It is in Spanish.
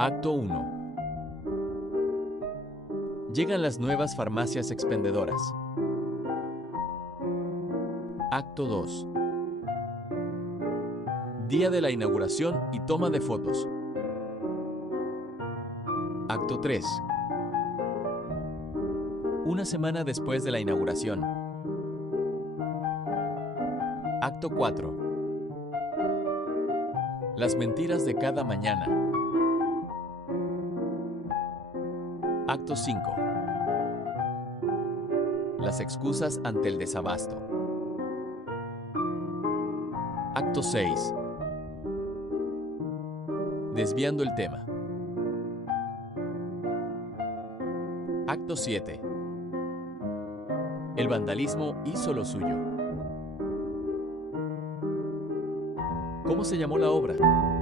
Acto 1. Llegan las nuevas farmacias expendedoras. Acto 2. Día de la inauguración y toma de fotos. Acto 3. Una semana después de la inauguración. Acto 4. Las mentiras de cada mañana. Acto 5. Las excusas ante el desabasto. Acto 6. Desviando el tema. Acto 7. El vandalismo hizo lo suyo. ¿Cómo se llamó la obra?